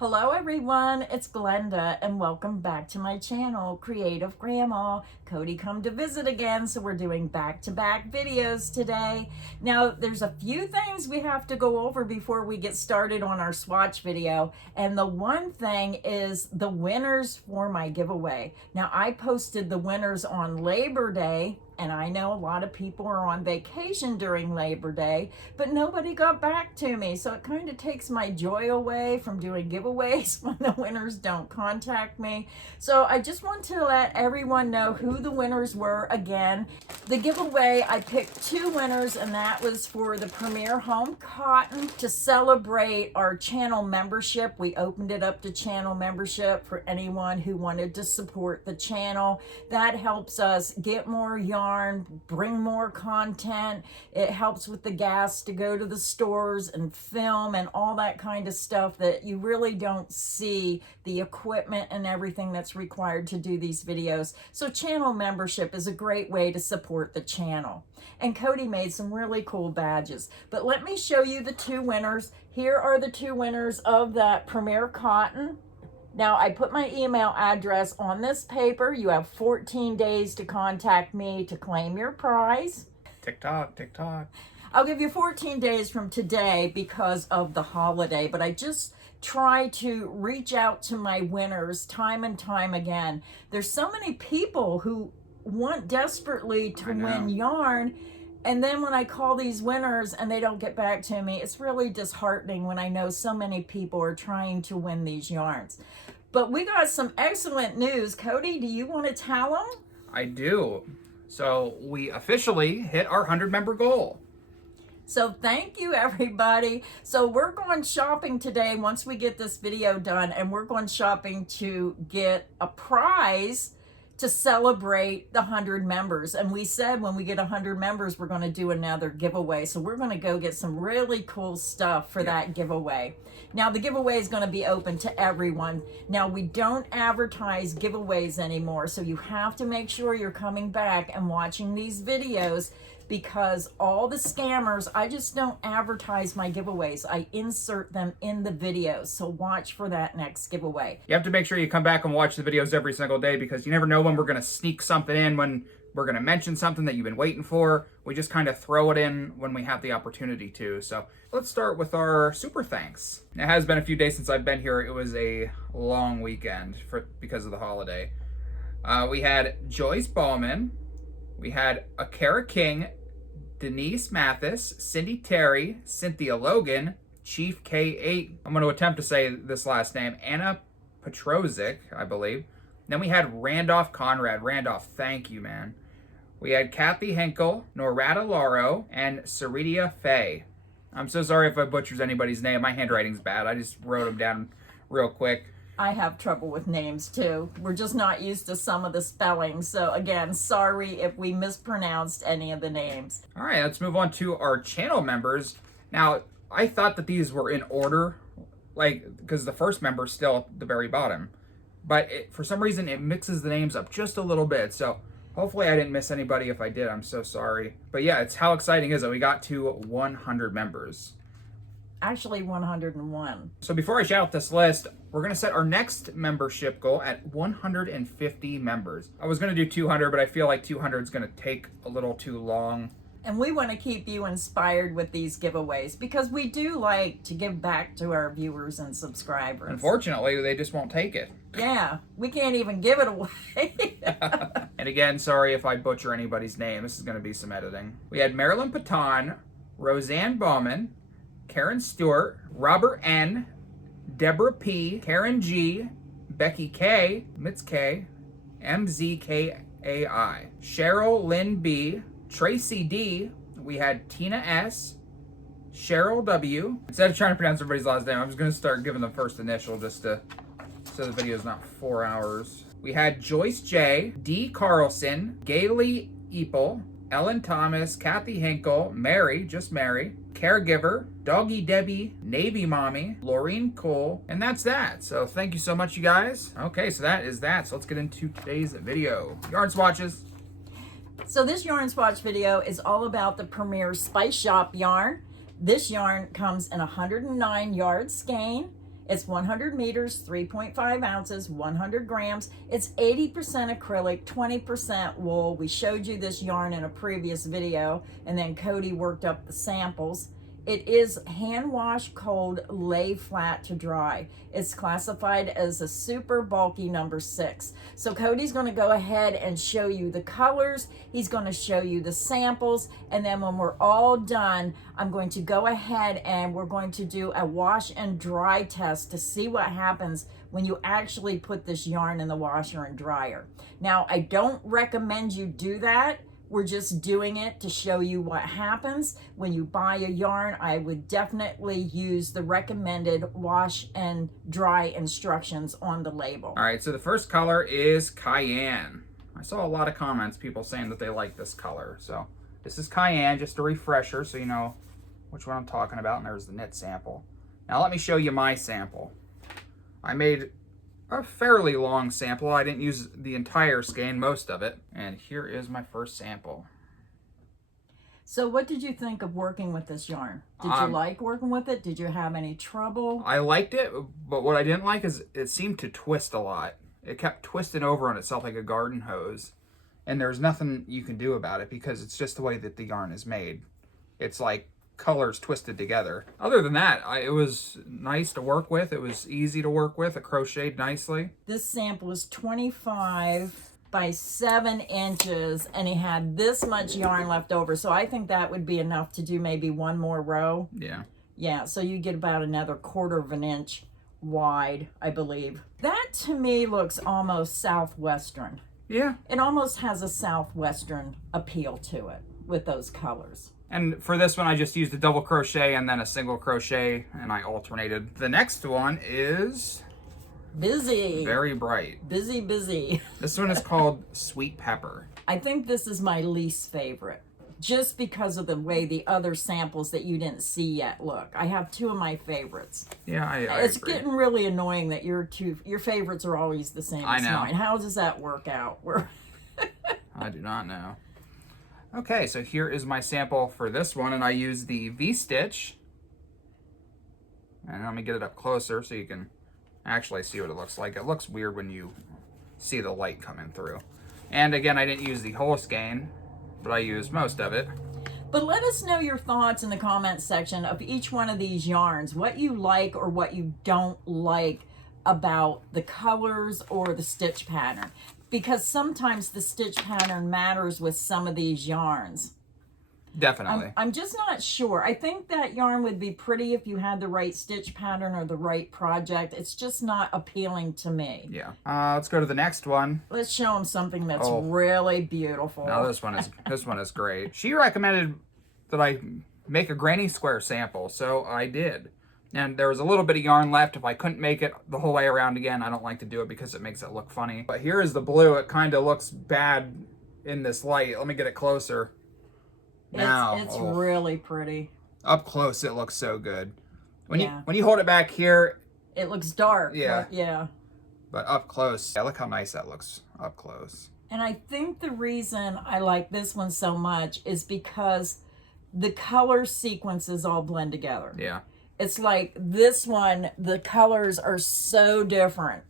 Hello everyone, it's Glenda and welcome back to my channel, Creative Grandma. Cody come to visit again, so we're doing back-to-back videos today. Now, there's a few things we have to go over before we get started on our swatch video. And the one thing is the winners for my giveaway. Now, I posted the winners on Labor Day, and I know a lot of people are on vacation during Labor Day, but nobody got back to me. So it kind of takes my joy away from doing giveaways when the winners don't contact me. So I just want to let everyone know who the winners were again. The giveaway, I picked two winners, and that was for the Premier Home Cotton to celebrate our channel membership. We opened it up to channel membership for anyone who wanted to support the channel. That helps us get more yarn, bring more content. It helps with the gas to go to the stores and film and all that kind of stuff that you really don't see, the equipment and everything that's required to do these videos. So channel membership is a great way to support the channel. And Cody made some really cool badges. But let me show you the two winners. Here are the two winners of that Premier Cotton. Now, I put my email address on this paper. You have 14 days to contact me to claim your prize. TikTok, TikTok. I'll give you 14 days from today because of the holiday, but I just try to reach out to my winners time and time again. There's so many people who want desperately to win yarn, and then when I call these winners and they don't get back to me, it's really disheartening when I know so many people are trying to win these yarns. But we got some excellent news. Cody, do you want to tell them? I do. So we officially hit our 100-member goal. So thank you, everybody. So we're going shopping today once we get this video done, and we're going shopping to get a prize to celebrate the 100 members. And we said when we get 100 members, we're going to do another giveaway. So we're going to go get some really cool stuff for that giveaway. Now, the giveaway is going to be open to everyone. Now, we don't advertise giveaways anymore, so you have to make sure you're coming back and watching these videos, because all the scammers, I just don't advertise my giveaways. I insert them in the videos. So watch for that next giveaway. You have to make sure you come back and watch the videos every single day, because you never know when we're going to sneak something in, when we're going to mention something that you've been waiting for. We just kind of throw it in when we have the opportunity to. So let's start with our super thanks. It has been a few days since I've been here. It was a long weekend because of the holiday. We had Joyce Ballman. We had Akara King, Denise Mathis, Cindy Terry, Cynthia Logan, Chief K8, I'm going to attempt to say this last name, Anna Petrozic, I believe. Then we had Randolph Conrad. Randolph, thank you, man. We had Kathy Henkel, Norada Laro, and Saridia Faye. I'm so sorry if I butchers anybody's name. My handwriting's bad. I just wrote them down real quick. I have trouble with names too. We're just not used to some of the spellings. So again, sorry if we mispronounced any of the names. All right, let's move on to our channel members. Now, I thought that these were in order, because the first member is still at the very bottom. But for some reason, it mixes the names up just a little bit. So hopefully I didn't miss anybody. If I did, I'm so sorry. But yeah, it's how exciting is it? We got to 100 members. Actually 101. So before I shout out this list, we're going to set our next membership goal at 150 members. I was going to do 200, but I feel like 200 is going to take a little too long. And we want to keep you inspired with these giveaways because we do like to give back to our viewers and subscribers. Unfortunately, they just won't take it. Yeah, we can't even give it away. And again, sorry if I butcher anybody's name. This is going to be some editing. We had Marilyn Patan, Roseanne Bauman, Karen Stewart, Robert N., Deborah P., Karen G., Becky K., Mitz K., MZKAI, Cheryl Lynn B., Tracy D., we had Tina S., Cheryl W. Instead of trying to pronounce everybody's last name, I'm just going to start giving the first initial just so the video is not 4 hours. We had Joyce J., D. Carlson, Gailey Eaple, Ellen Thomas, Kathy Hinkle, Mary, just Mary, Caregiver, Doggy Debbie, Navy Mommy, Laureen Cole, and that's that. So thank you so much, you guys. Okay, so that is that. So let's get into today's video. Yarn swatches. So this yarn swatch video is all about the Premier Spice Shop yarn. This yarn comes in 109 yard skein. It's 100 meters, 3.5 ounces, 100 grams. It's 80% acrylic, 20% wool. We showed you this yarn in a previous video, and then Cody worked up the samples. It is hand wash cold, lay flat to dry. It's classified as a super bulky number 6. So Cody's going to go ahead and show you the colors. He's going to show you the samples. And then when we're all done, I'm going to go ahead and we're going to do a wash and dry test to see what happens when you actually put this yarn in the washer and dryer. Now, I don't recommend you do that. We're just doing it to show you what happens. When you buy a yarn, I would definitely use the recommended wash and dry instructions on the label. All right, so the first color is Cayenne. I saw a lot of comments, people saying that they like this color. So this is Cayenne, just a refresher so you know which one I'm talking about, and there's the knit sample. Now let me show you my sample. I made a fairly long sample. I didn't use the entire skein, most of it. And here is my first sample. So what did you think of working with this yarn? Did you like working with it? Did you have any trouble? I liked it, but what I didn't like is it seemed to twist a lot. It kept twisting over on itself like a garden hose. And there's nothing you can do about it because it's just the way that the yarn is made. It's like colors twisted together. Other than that, it was nice to work with. It was easy to work with. It crocheted nicely. This sample is 25 by 7 inches, and it had this much yarn left over. So I think that would be enough to do maybe one more row. Yeah. Yeah, so you get about another 1/4 of an inch wide, I believe. That to me looks almost southwestern. Yeah. It almost has a southwestern appeal to it with those colors. And for this one, I just used a double crochet and then a single crochet, and I alternated. The next one is Busy. very bright. Busy, busy. This one is called Sweet Pepper. I think this is my least favorite, just because of the way the other samples that you didn't see yet look. I have 2 of my favorites. Yeah, I It's agree. getting really annoying that your favorites are always the same as I know. mine. How does that work out? I do not know. Okay, so here is my sample for this one, and I use the V-stitch. And let me get it up closer so you can actually see what it looks like. It looks weird when you see the light coming through. And again, I didn't use the whole skein, but I used most of it. But let us know your thoughts in the comments section of each one of these yarns, what you like or what you don't like about the colors or the stitch pattern. Because sometimes the stitch pattern matters with some of these yarns. Definitely. I'm just not sure. I think that yarn would be pretty if you had the right stitch pattern or the right project. It's just not appealing to me. Yeah. Let's go to the next one. Let's show them something that's really beautiful. Now this one is great. She recommended that I make a granny square sample, so I did. And there was a little bit of yarn left. If I couldn't make it the whole way around again, I don't like to do it because it makes it look funny. But here is the blue. It kind of looks bad in this light. Let me get it closer. Now, It's really pretty. Up close, it looks so good. When you hold it back here, it looks dark. Yeah. Yeah. But up close, yeah, look how nice that looks up close. And I think the reason I like this one so much is because the color sequences all blend together. Yeah. It's like this one, the colors are so different.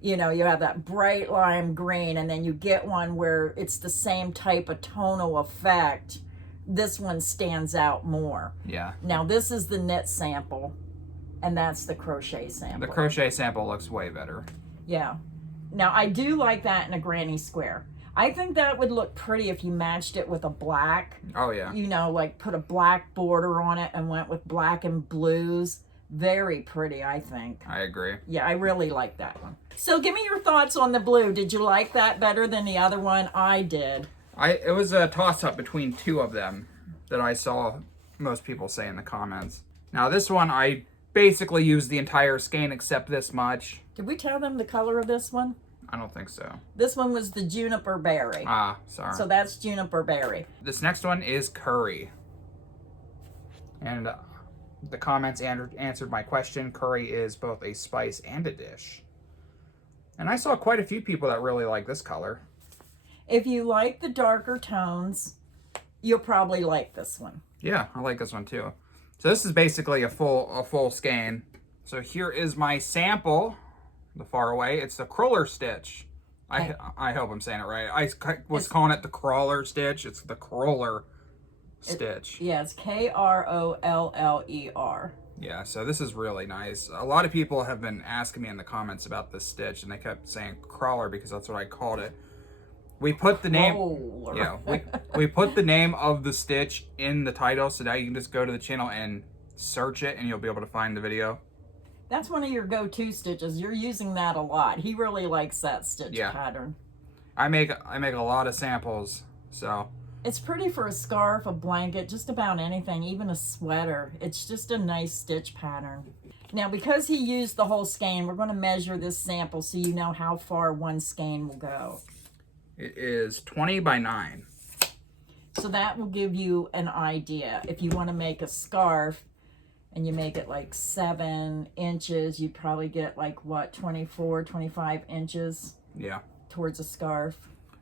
You know, you have that bright lime green, and then you get one where it's the same type of tonal effect. This one stands out more. Yeah. Now, this is the knit sample, and that's the crochet sample. The crochet sample looks way better. Yeah. Now, I do like that in a granny square. I think that would look pretty if you matched it with a black. Oh, yeah. You know, like put a black border on it and went with black and blues. Very pretty, I think. I agree. Yeah, I really like that one. So give me your thoughts on the blue. Did you like that better than the other one? I did. It was a toss-up between 2 of them that I saw most people say in the comments. Now, this one, I basically used the entire skein except this much. Did we tell them the color of this one? I don't think so. This one was the juniper berry. Ah, sorry. So that's juniper berry. This next one is curry. And the comments answered my question. Curry is both a spice and a dish. And I saw quite a few people that really like this color. If you like the darker tones, you'll probably like this one. Yeah, I like this one too. So this is basically a full skein. So here is my sample, the far away. It's the crawler stitch. I hope I'm saying it right. I was calling it the crawler stitch. It's the crawler stitch. Yeah, it's K-R-O-L-L-E-R. Yeah, so this is really nice. A lot of people have been asking me in the comments about this stitch, and they kept saying crawler because that's what I called it. We put the name. Crawler. Yeah, we put the name of the stitch in the title, so now you can just go to the channel and search it, and you'll be able to find the video. That's one of your go-to stitches. You're using that a lot. He really likes that stitch pattern. I make a lot of samples, so. It's pretty for a scarf, a blanket, just about anything, even a sweater. It's just a nice stitch pattern. Now, because he used the whole skein, we're going to measure this sample so you know how far one skein will go. It is 20 by 9. So that will give you an idea. If you want to make a scarf, and you make it like 7 inches, you'd probably get like, what, 24, 25 inches? Yeah. Towards a scarf.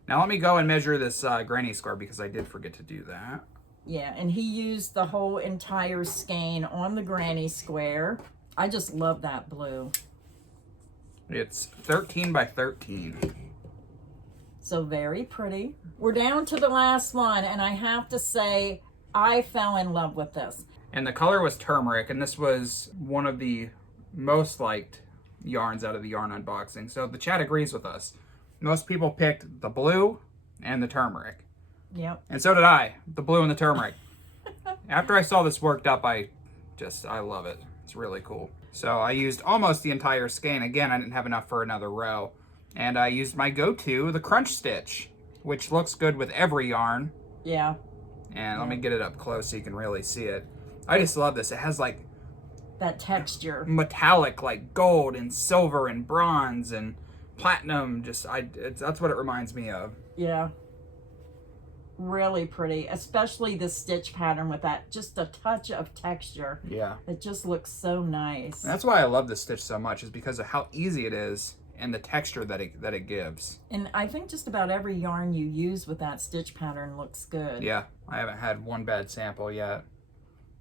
Now let me go and measure this granny scarf because I did forget to do that. Yeah, and he used the whole entire skein on the granny square. I just love that blue. It's 13 by 13. So very pretty. We're down to the last one, and I have to say, I fell in love with this. And the color was turmeric, and this was one of the most liked yarns out of the yarn unboxing. So the chat agrees with us. Most people picked the blue and the turmeric. Yep. And so did I, the blue and the turmeric. After I saw this worked up, I love it. It's really cool. So I used almost the entire skein. Again, I didn't have enough for another row. And I used my go-to, the crunch stitch, which looks good with every yarn. Yeah. And let me get it up close so you can really see it. I just love this. It has like that texture, metallic, like gold and silver and bronze and platinum. That's what it reminds me of. Yeah, really pretty, especially the stitch pattern with that just a touch of texture. Yeah, it just looks so nice. And that's why I love this stitch so much, is because of how easy it is and the texture that it gives. And I think just about every yarn you use with that stitch pattern looks good. Yeah, I haven't had one bad sample yet.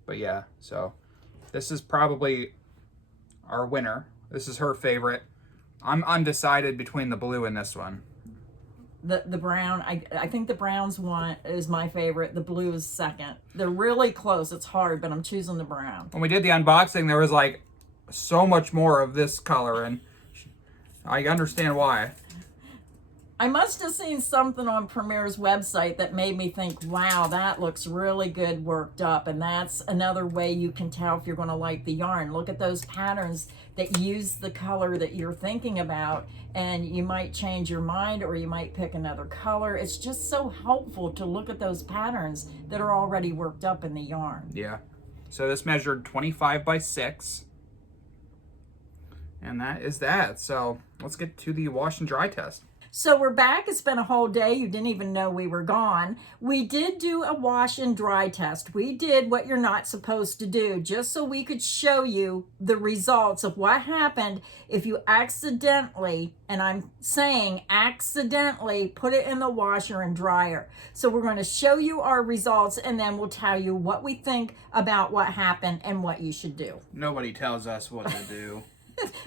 But yeah, so this is probably our winner. This is her favorite. I'm undecided between the blue and this one. The brown, I think the brown's one is my favorite. The blue is second. They're really close. It's hard, but I'm choosing the brown. When we did the unboxing, there was like so much more of this color, and I understand why. I must have seen something on Premier's website that made me think, wow, that looks really good worked up. And that's another way you can tell if you're going to like the yarn. Look at those patterns that use the color that you're thinking about, and you might change your mind or you might pick another color. It's just so helpful to look at those patterns that are already worked up in the yarn. Yeah. So this measured 25 by 6. And that is that. So let's get to the wash and dry test. So we're back. It's been a whole day. You didn't even know we were gone. We did do a wash and dry test. We did what you're not supposed to do, just so we could show you the results of what happened if you accidentally, and I'm saying accidentally, put it in the washer and dryer. So we're going to show you our results, and then we'll tell you what we think about what happened and what you should do. Nobody tells us what to do.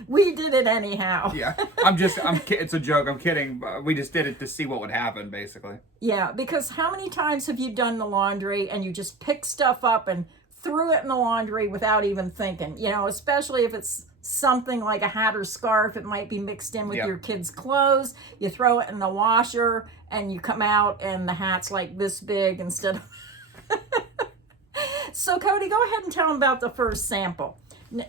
We did it anyhow. Yeah, it's a joke. I'm kidding. We just did it to see what would happen, basically. Yeah, because how many times have you done the laundry and you just pick stuff up and threw it in the laundry without even thinking? You know, especially if it's something like a hat or scarf, it might be mixed in with your kids' clothes. You throw it in the washer and you come out and the hat's like this big instead of... So, Cody, go ahead and tell them about the first sample.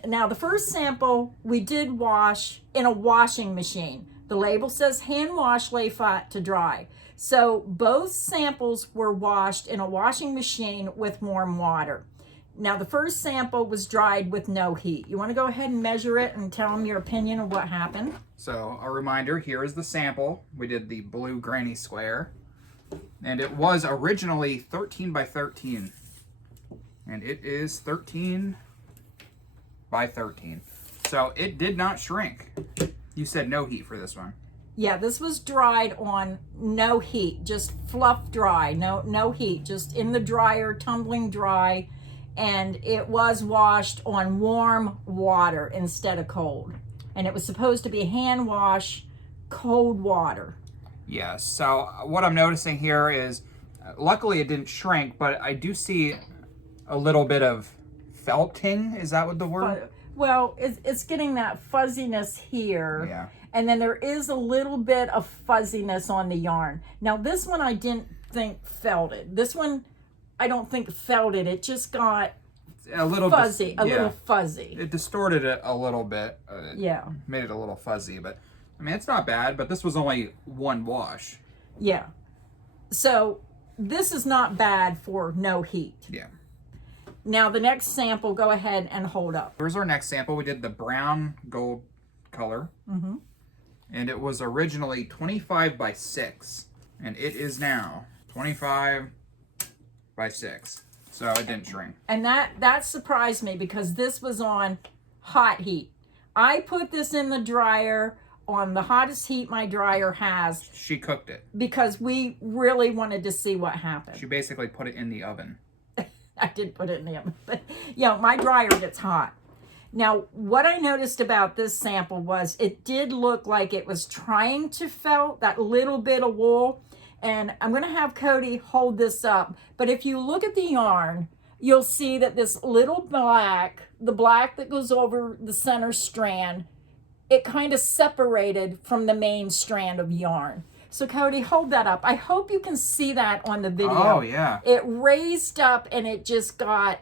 Now, the first sample we did wash in a washing machine. The label says hand wash, lay flat to dry. So both samples were washed in a washing machine with warm water. Now, the first sample was dried with no heat. You want to go ahead and measure it and tell them your opinion of what happened? So, a reminder, here is the sample. We did the blue granny square. And it was originally 13 by 13. And it is 13 by 13. So it did not shrink. You said no heat for this one. Yeah, this was dried on no heat, just fluff dry, no heat, just in the dryer, tumbling dry. and it was washed on warm water instead of cold. And it was supposed to be hand wash, cold water. Yeah, so what I'm noticing here is, luckily it didn't shrink, but I do see a little bit of felting. Is that what the word? Well, it's getting that fuzziness here. Yeah. And then there is a little bit of fuzziness on the yarn. Now this one I didn't think felted. This one I don't think felted. It just got A little fuzzy, little fuzzy. It distorted it a little bit. Yeah. Made it a little fuzzy, but I mean, it's not bad, but this was only one wash. Yeah. So this is not bad for no heat. Yeah. Now the next sample, go ahead and hold up. Here's our next sample. We did the brown gold color. Mm-hmm. And it was originally 25 by 6. And it is now 25 by 6. So it didn't shrink. And that surprised me because this was on hot heat. I put this in the dryer on the hottest heat my dryer has. She cooked it. Because we really wanted to see what happened. She basically put it in the oven. I did put it in the oven. But, you know, my dryer gets hot. Now, what I noticed about this sample was it did look like it was trying to felt that little bit of wool. And I'm going to have Cody hold this up. But if you look at the yarn, you'll see that this little black, the black that goes over the center strand, it kind of separated from the main strand of yarn. So Cody, hold that up. I hope you can see that on the video. Oh, yeah. It raised up and it just got,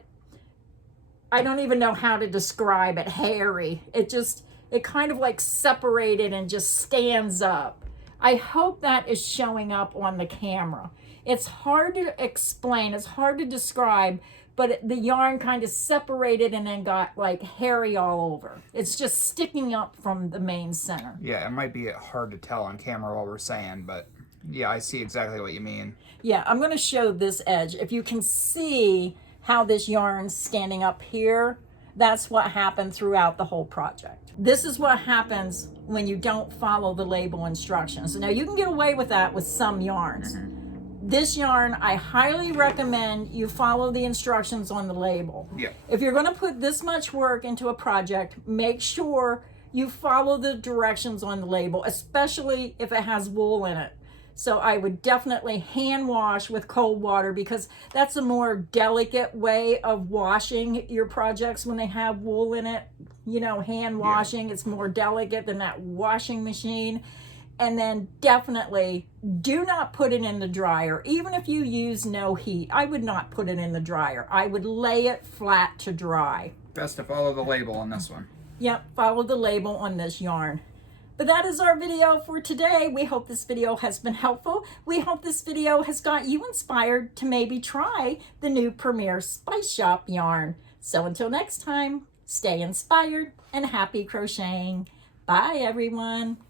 I don't even know how to describe it, hairy. It kind of like separated and just stands up. I hope that is showing up on the camera. It's hard to explain, it's hard to describe, but the yarn kind of separated and then got like hairy all over. It's just sticking up from the main center. Yeah, it might be hard to tell on camera what we're saying, but yeah, I see exactly what you mean. Yeah, I'm going to show this edge. If you can see how this yarn's standing up here, that's what happened throughout the whole project. This is what happens when you don't follow the label instructions. Now, you can get away with that with some yarns. Mm-hmm. This yarn, I highly recommend you follow the instructions on the label. Yeah. If you're going to put this much work into a project, make sure you follow the directions on the label, especially if it has wool in it. So I would definitely hand wash with cold water because that's a more delicate way of washing your projects when they have wool in it. You know, hand washing, it's more delicate than that washing machine. And then definitely do not put it in the dryer. Even if you use no heat, I would not put it in the dryer. I would lay it flat to dry. Best to follow the label on this one. Yep, follow the label on this yarn. But that is our video for today. We hope this video has been helpful. We hope this video has got you inspired to maybe try the new Premier Spice Shop yarn. So until next time, stay inspired and happy crocheting. Bye, everyone.